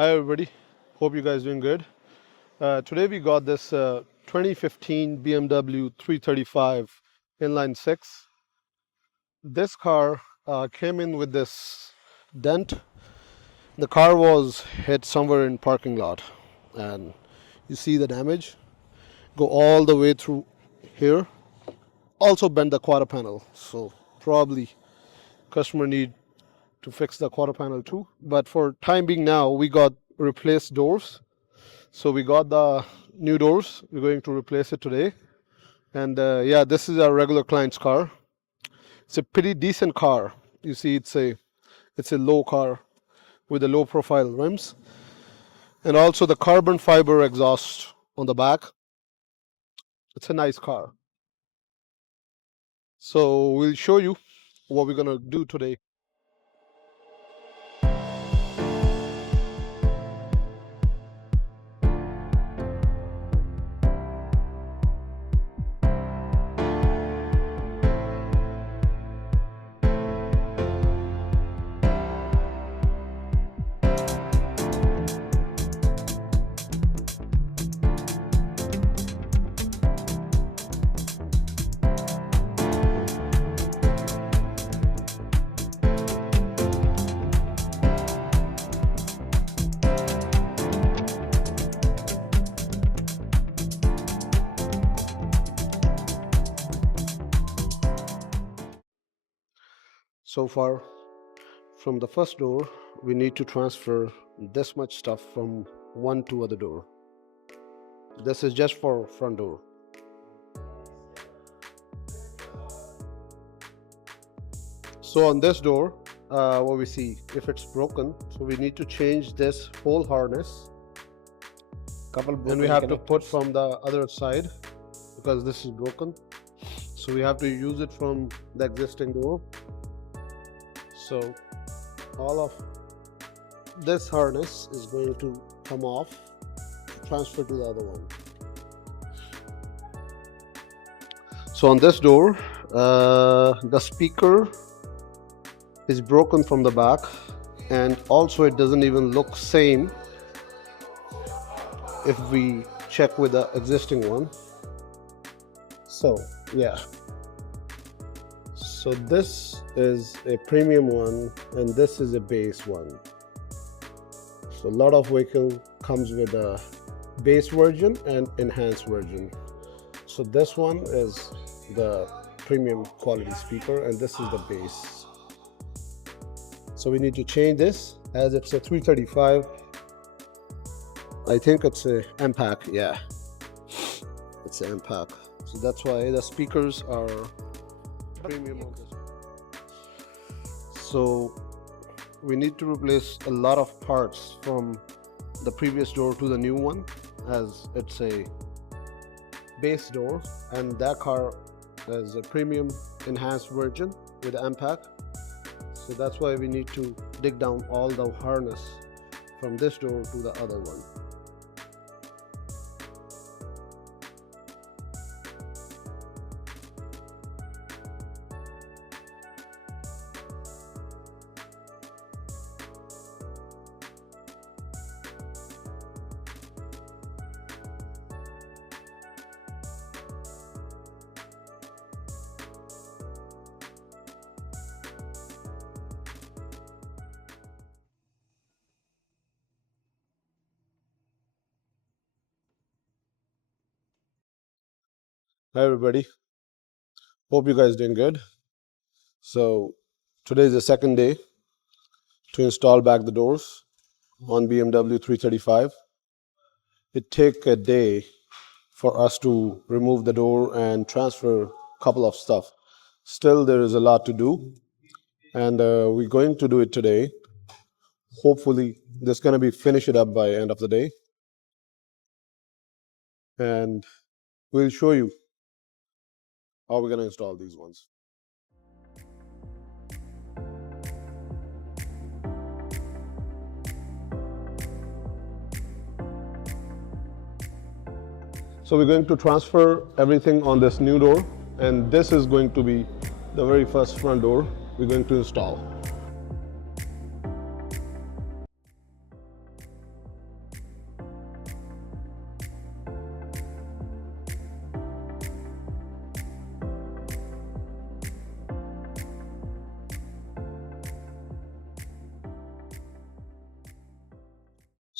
Hi everybody, hope you guys doing good. Today we got this 2015 BMW 335 inline 6. This car came in with this dent. The car was hit somewhere in parking lot, and you see the damage go all the way through here. Also bent the quarter panel, so probably customer need to fix the quarter panel too. But for time being now, we got replaced doors. So we got the new doors. We're going to replace it today. And yeah, this is our regular client's car. It's a pretty decent car. You see, it's a low car with the low profile rims, and also the carbon fiber exhaust on the back. It's a nice car. So we'll show you what we're gonna do today. So far, from the first door, we need to transfer this much stuff from one to other door. This is just for front door. So on this door, what we see, if it's broken, so we need to change this whole harness. And we have to put from the other side because this is broken. So we have to use it from the existing door. So all of this harness is going to come off, transfer to the other one. So on this door, the speaker is broken from the back, and also it doesn't even look same if we check with the existing one. So yeah, so this is a premium one and this is a base one. So a lot of vehicle comes with a base version and enhanced version. So this one is the premium quality speaker and this is the base. So we need to change this as it's a 335. I think it's a MPAC, yeah, it's an MPAC. So that's why the speakers are premium on this. So we need to replace a lot of parts from the previous door to the new one, as it's a base door, and that car is a premium enhanced version with MPAC. So that's why we need to dig down all the harness from this door to the other one. Hi everybody, hope you guys doing good. So today is the second day to install back the doors on BMW 335. It take a day for us to remove the door and transfer a couple of stuff. Still there is a lot to do, and we're going to do it today. Hopefully this is going to be finish it up by end of the day, and we'll show you how we're going to install these ones. So we're going to transfer everything on this new door, and this is going to be the very first front door we're going to install.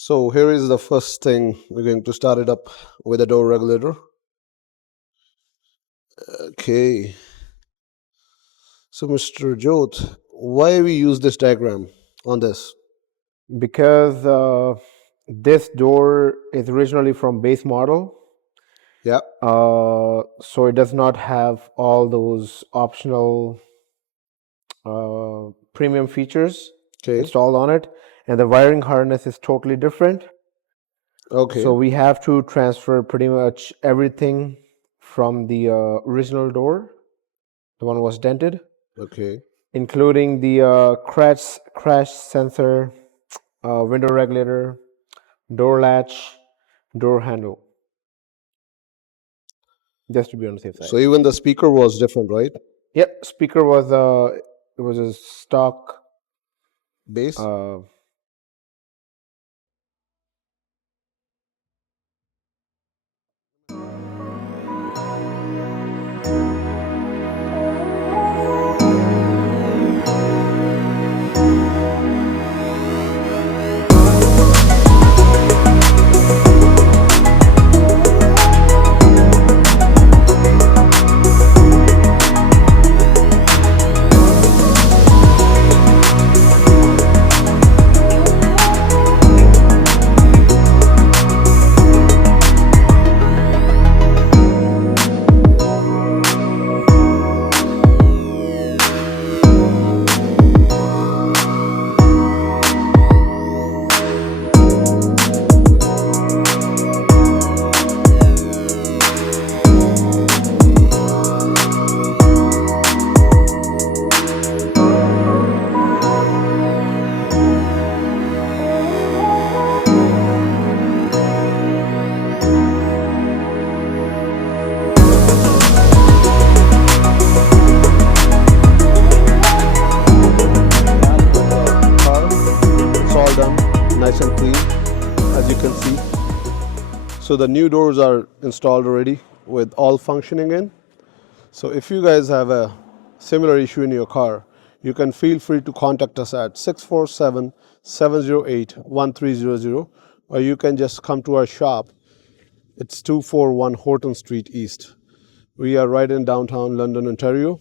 So here is the first thing. We're going to start it up with a door regulator. Okay. So Mr. Jyoth, why we use this diagram on this? Because this door is originally from base model, Yeah. so it does not have all those optional premium features Okay. installed on it, and the wiring harness is totally different. Okay. So we have to transfer pretty much everything from the original door, the one was dented, Okay. including the crash sensor, window regulator, door latch, door handle, just to be on the safe side. So even the speaker was different, right? Yep, speaker was it was a stock. Bass. Uh, It's all done, nice and clean, as you can see. So the new doors are installed already with all functioning in. So if you guys have a similar issue in your car, you can feel free to contact us at 647-708-1300, or you can just come to our shop. It's 241 Horton Street East. We are right in downtown London, Ontario,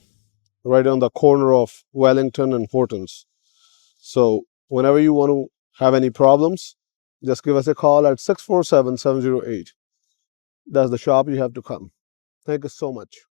right on the corner of Wellington and Hortons. So whenever you want to have any problems, just give us a call at 647-708. That's the shop you have to come. Thank you so much.